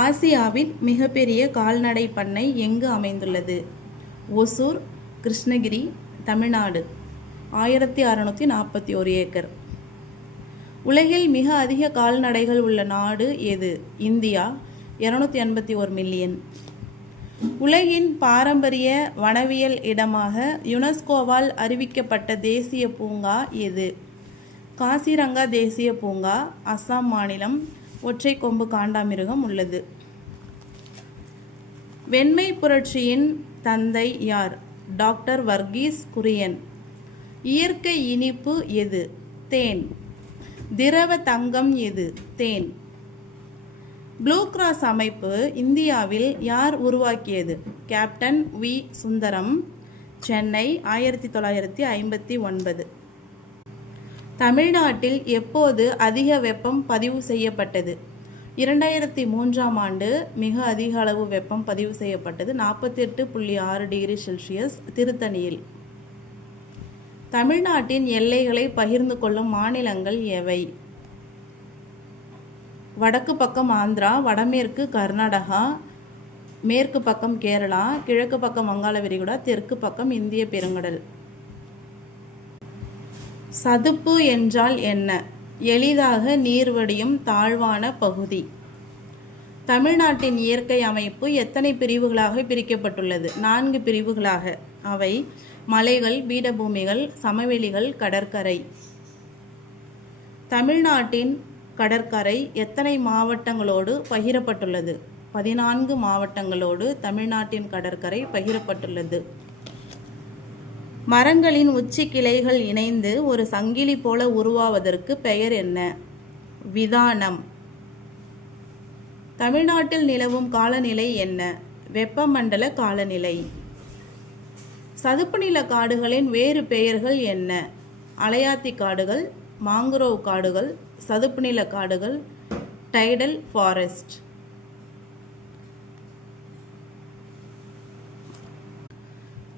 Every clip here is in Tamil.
ஆசியாவின் மிகப்பெரிய கால்நடை பண்ணை எங்கு அமைந்துள்ளது? ஒசூர், கிருஷ்ணகிரி, தமிழ்நாடு. 1641 ஏக்கர். உலகில் மிக அதிக கால்நடைகள் உள்ள நாடு எது? India, 281 million. உலகின் பாரம்பரிய வனவியல் இடமாக யுனெஸ்கோவால் அறிவிக்கப்பட்ட தேசிய பூங்கா எது? காசிரங்கா தேசிய பூங்கா, அஸ்ஸாம் மாநிலம். ஒற்றை கொம்பு காண்டாமிருகம் உள்ளது. வெண்மை புரட்சியின் தந்தை யார்? டாக்டர் வர்கீஸ் குரியன். இயற்கை இனிப்பு எது? தேன். திரவ தங்கம் எது? தேன். ப்ளூ கிராஸ் அமைப்பு இந்தியாவில் யார் உருவாக்கியது? Captain V Sundaram, Chennai, 1959. தமிழ்நாட்டில் எப்போது அதிக வெப்பம் பதிவு செய்யப்பட்டது? 2003ஆம் ஆண்டு மிக அதிக அளவு வெப்பம் பதிவு செய்யப்பட்டது. 48.6 டிகிரி செல்சியஸ் திருத்தணியில். தமிழ்நாட்டின் எல்லைகளை பகிர்ந்து கொள்ளும் மாநிலங்கள் எவை? வடக்கு பக்கம் ஆந்திரா, வடமேற்கு கர்நாடகா, மேற்கு பக்கம் கேரளா, கிழக்கு பக்கம் வங்காள விரிகுடா, தெற்கு பக்கம் இந்திய பெருங்கடல். சதுப்பு என்றால் என்ன? எளிதாக நீர் வடியும் தாழ்வான பகுதி. தமிழ்நாட்டின் இயற்கை அமைப்பு எத்தனை பிரிவுகளாக பிரிக்கப்பட்டுள்ளது? 4 பிரிவுகளாக. அவை மலைகள், பீடபூமிகள், சமவெளிகள், கடற்கரை. தமிழ்நாட்டின் கடற்கரை எத்தனை மாவட்டங்களோடு பகிரப்பட்டுள்ளது? 14 மாவட்டங்களோடு தமிழ்நாட்டின் கடற்கரை பகிரப்பட்டுள்ளது. மரங்களின் உச்சி கிளைகள் இணைந்து ஒரு சங்கிலி போல உருவாவதற்கு பெயர் என்ன? விதானம். தமிழ்நாட்டில் நிலவும் காலநிலை என்ன? வெப்பமண்டல காலநிலை. சதுப்பு நில காடுகளின் வேறு பெயர்கள் என்ன? அலையாத்தி காடுகள், மாங்குரோவ் காடுகள், சதுப்பு நில காடுகள், டைடல் ஃபாரஸ்ட்.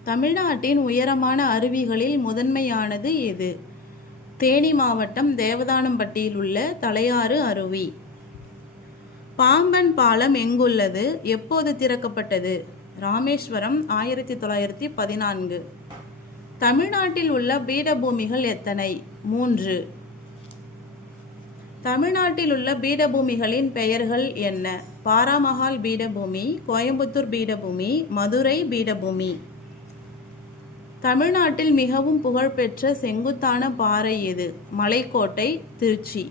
தமிழ்நாட்டின் உயரமான அருவிகளில் முதன்மையானது எது? தேனி மாவட்டம் தேவதானம்பட்டியில் உள்ள தலையாறு அருவி. பாம்பன் பாலம் எங்குள்ளது? எப்போது திறக்கப்பட்டது? ராமேஸ்வரம், 1914. தமிழ்நாட்டில் உள்ள பீடபூமிகள் எத்தனை? 3. தமிழ்நாட்டில் உள்ள பீடபூமிகளின் பெயர்கள் என்ன? பாராமஹால் பீடபூமி, கோயம்புத்தூர் பீடபூமி, மதுரை பீடபூமி. தமிழ்நாட்டில் மிகவும் புகழ்பெற்ற செங்குத்தான பாறை எது? மலைக்கோட்டை, திருச்சி.